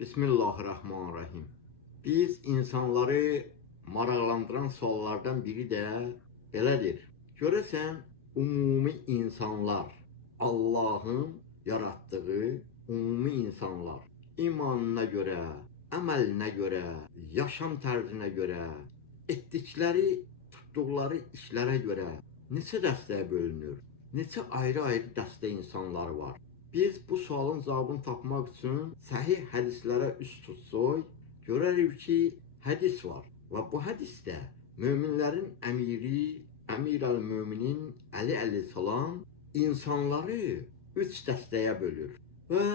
Bismillahirrahmanirrahim. Biz insanları maraqlandıran suallardan biri də belədir. Görəsən, ümumi insanlar, Allahın yaratdığı ümumi insanlar, imanına görə, əməlinə görə, yaşam tərzinə görə, etdikləri, tutduqları işlərə görə neçə dəstəyə bölünür? Neçə ayrı-ayrı dəstə insanlar var? Biz bu sualın cavabını tapmaq üçün səhih hədislərə üst tutsaq, görərik ki, hədis var. Və bu hədisdə möminlərin əmiri, Əmir-əl-Möminin Əli əleyhissalam insanları 3 dəstəyə bölür. Və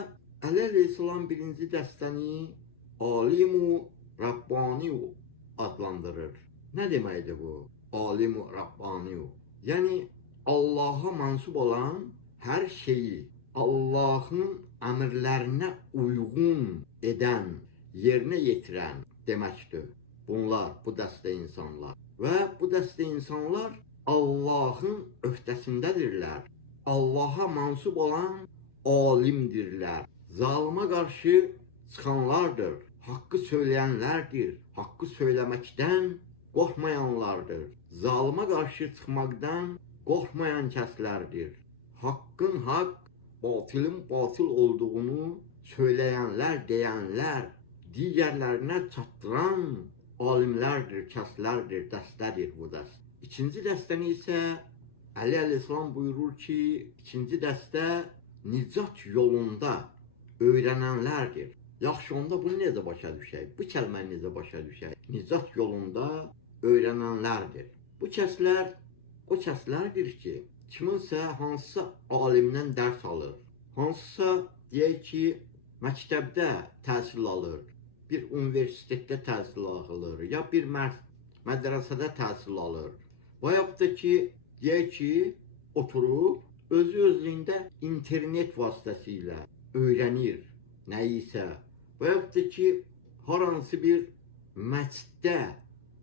Əli əleyhissalam birinci dəstəni Alimu Rabbani adlandırır. Nə deməkdir bu? Alimu Rabbani. Yəni Allah'a mənsub olan hər şeyi Allahın əmrlərinə uyğun edən, yerinə yetirən deməkdir. Bunlar, bu dəstə insanlar. Və bu dəstə insanlar Allahın öhdəsindədirlər. Allah'a mənsub olan alimdirlər. Zalıma qarşı çıxanlardır. Haqqı söyləyənlərdir. Haqqı söyləməkdən qorxmayanlardır. Zalıma qarşı çıxmaqdan qorxmayan kəslərdir. Haqqın haqq, batılın batıl olduğunu söyləyənlər, deyənlər, digərlərinə çatdıran alimlərdir, kəslərdir, dəstədir bu dəstə. İkinci dəstəni isə Əli əleyhissalam buyurur ki, ikinci dəstə nicat yolunda öyrənənlərdir. Yaxşı, onda bunu necə başa düşək? Bu kəlməni necə başa düşək? Nicat yolunda öyrənənlərdir. Bu kəslər o kəslərdir ki, kiminsə hansısa alimdən dərs alır, hansısa deyək ki, məktəbdə təhsil alır, bir universitetdə təhsil alır, ya bir mədrəsədə təhsil alır. Və yaxud da ki, deyək ki, oturub, özü-özlüyündə internet vasitəsilə öyrənir nəyisə. Və yaxud da ki, hər hansı bir məsciddə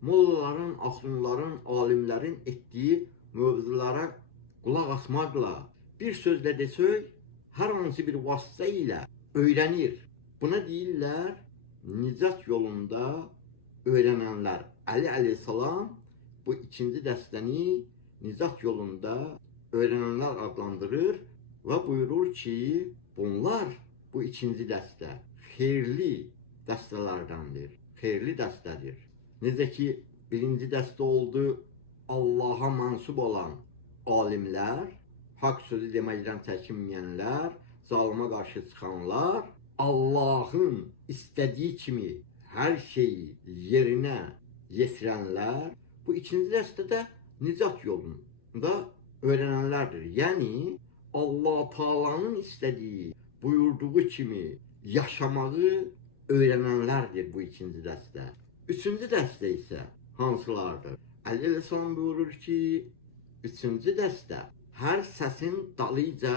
mollaların, axunların, alimlərin etdiyi mövzulara qulaq asmaqla, bir sözlə desək, hər hansı bir vasitə ilə öyrənir. Buna deyirlər, nicat yolunda öyrənənlər. Əli əleyhissalam bu ikinci dəstəni nicat yolunda öyrənənlər adlandırır və buyurur ki, bunlar bu ikinci dəstə xeyirli dəstələrdəndir, xeyirli dəstədir. Necə ki, birinci dəstə oldu Allah'a mənsub olan alimlər, haqq sözü deməkdən çəkinməyənlər, zalıma qarşı çıxanlar, Allahın istədiyi kimi hər şeyi yerinə yetirənlər, bu ikinci dəstədə nicat yolunda öyrənənlərdir. Yəni, Allah Taala'nın istədiyi, buyurduğu kimi yaşamağı öyrənənlərdir bu ikinci dəstə. Üçüncü dəstə isə hansılardır? Əli əleyhissalam buyurur ki, üçüncü dəstə hər səsin dalıca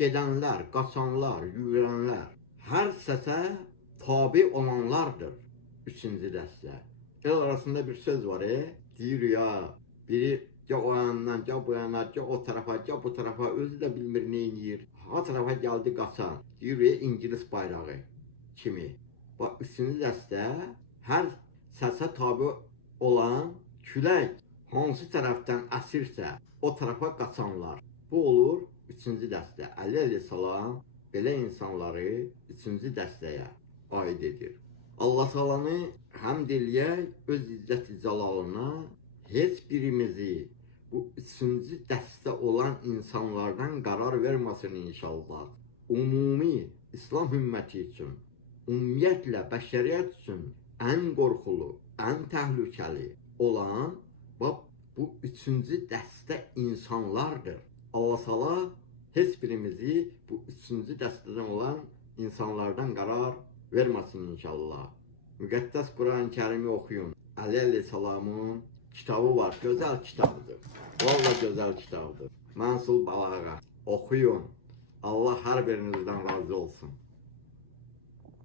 gedənlər, qaçanlar, yürənlər, hər səsə tabi olanlardır üçüncü dəstə. El arasında bir söz var, deyir ya, biri ya o yandan, ya bu yana, ya o tarafa, ya bu tarafa, özü də bilmir nə edir. Ha tarafa gəldi qaçan, deyir ya, İngilis bayrağı kimi. Bax, üçüncü dəstə hər səsə tabi olan külək hansı tərəfdən əsirsə, o tərəfə qaçanlar. Bu olur üçüncü dəstə. Əli əleyhissalam belə insanları üçüncü dəstəyə aid edir. Allah Taala'nı həmd eləyək, öz izzət-i cəlalına heç birimizi bu üçüncü dəstə olan insanlardan qərar verməsin inşallah. Ümumi İslam ümməti üçün, ümumiyyətlə bəşəriyyət üçün ən qorxulu, ən təhlükəli olan bu üçüncü dəstə insanlardır. Allah Taala heç birimizi bu üçüncü dəstədən olan insanlardan qərar verməsin inşallah. Müqəddəs Quran-ı Kərimi oxuyun. Əli əleyhissalamın kitabı var, gözəl kitabdır. Vallahi gözəl kitabdır. Mənsul Bəlağa. Oxuyun. Allah hər birinizdən razı olsun.